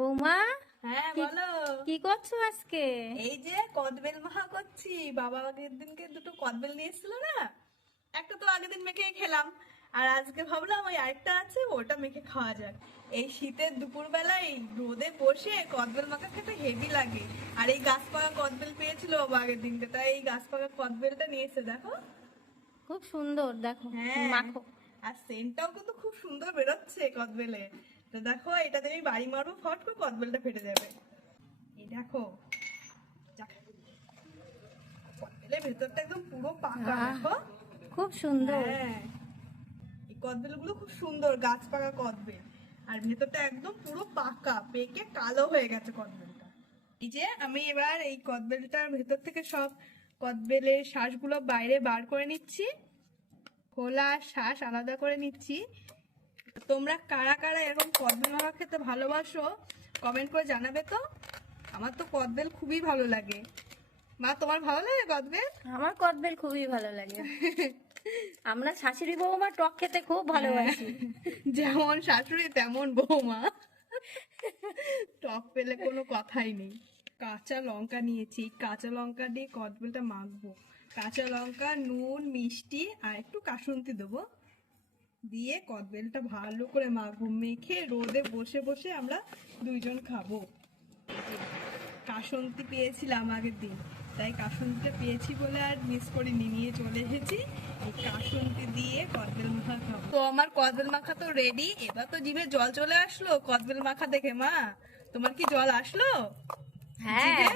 বৌমা, হ্যাঁ কি বলো। কি করছো আজকে? এই যে কদবেল মাখা করছি। বাবা আগের দিনকে দুটো কদবেল নিয়ে এসেছিল না, একটা তো আগের দিন মেখে খেলাম, আর আজকে ভাবলাম ওই আরেকটা আছে ওটা মেখে খাওয়া যাক। এই শীতের দুপুর বেলায় রোদে বসে কদবেল মাখা খেতে হেভি লাগে। আর এই গাছ পাকা কদবেল পেয়েছিল বাবা আগের দিনকে, তাই এই গাছ পাকা কদবেলটা নিয়ে এসে দেখো। খুব সুন্দর, দেখো হ্যাঁ, মাখো। আর সেন্টটাও কিন্তু খুব সুন্দর বেরোচ্ছে কদবেলে। তো দেখো এটাতে আমি বাড়ি মারবো, ফট করে কদবেলটা ফেটে যাবে। এই দেখো, যাক, কদবেলের ভেতরটা একদম পুরো পাকা আহ, দেখো। খুব সুন্দর। হ্যাঁ, এই কদবেলগুলো খুব সুন্দর, গাছ পাকা কদবেল। আর ভেতরটা একদম পুরো পাকা, পেকে কালো হয়ে গেছে কদবেলটা। এই যে আমি এবার এই কদবেলটার ভেতর থেকে সব কদবেলের শ্বাসগুলো বাইরে বার করে নিচ্ছি, খোলা আর শ্বাস আলাদা করে নিচ্ছি। তোমরা কারা কারা এরকম কদবেল মাখা খেতে ভালোবাসো কমেন্ট করে জানাবে তো। আমার তো কদবেল খুবই ভালো লাগে। মা, তোমার ভালো লাগে কদবেল? আমার কদবেল খুবই ভালো লাগে। আমরা শাশুড়ি বৌমা টক খেতে খুব ভালোবাসি। যেমন শাশুড়ি তেমন বৌমা, টক পেলে কোনো কথাই নেই। কাঁচা লঙ্কা নিয়েছি, কাঁচা লঙ্কা দিয়ে কদবেলটা মাখবো। কাঁচা লঙ্কা, নুন, মিষ্টি আর একটু কাসুন্দি দেবো, দিয়ে কদবেলটা ভালো করে মাখবো। মেখে রোদে বসে বসে আমরা দুইজন খাবো। কাসন্তি পেয়েছিলাম আগের দিন, তাই কাসন্তিটা পেয়েছি বলে আর মিস করিনি, নিয়ে চলে এসেছি। এই কাসন্তি দিয়ে কদবেল মাখা খাবো। তো আমার কদবেল মাখা তো রেডি। এবার তো জিভে জল চলে আসলো কদবেল মাখা দেখে। মা, তোমার কি জল আসলো? হ্যাঁ,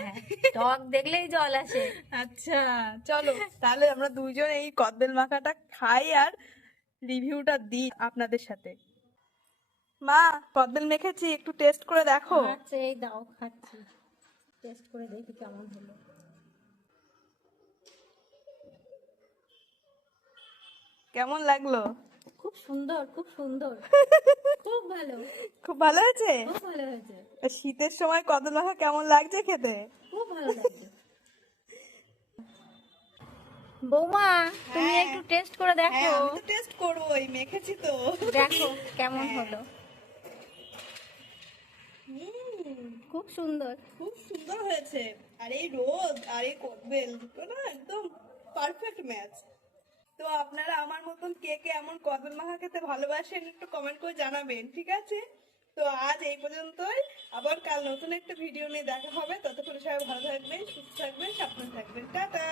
টক দেখলেই জল আসে। আচ্ছা, চলো তাহলে আমরা দুইজন এই কদবেল মাখাটা খাই আর রিভিউটা দিই আপনাদের সাথে। মা, কদবেল মেখেছি, একটু টেস্ট করে দেখো। আচ্ছা, এই দাও, খাচ্ছি। টেস্ট করে দেখি কেমন হলো। কেমন লাগলো? খুব সুন্দর, খুব সুন্দর। খুব ভালো। খুব ভালো হয়েছে। খুব ভালো হয়েছে। আর শীতের সময় কদবেল মাখা কেমন লাগছে খেতে? খুব ভালো লাগছে। বৌমা, তুমি হ্যাঁ, একটু টেস্ট করে হ্যাঁ, দেখো। আমি তো টেস্ট করবোই, মেখেছি তো। দেখো কেমন হ্যাঁ। হলো। খুব সুন্দর। খুব সুন্দর হয়েছে। আর এই রোদ আর এই কদবেল দুটো না একদম পারফেক্ট ম্যাচ। তো আপনারা আমার মতন কে কে এমন কদবেল মাখা খেতে ভালোবাসেন একটু কমেন্ট করে জানাবেন, ঠিক আছে? তো আজ এই পর্যন্তই। আবার কাল নতুন একটা ভিডিও নিয়ে দেখা হবে। ততক্ষণ সবাই ভালো থাকবেন, সুস্থ থাকবেন, সাবধানে থাকবেন। টাটা।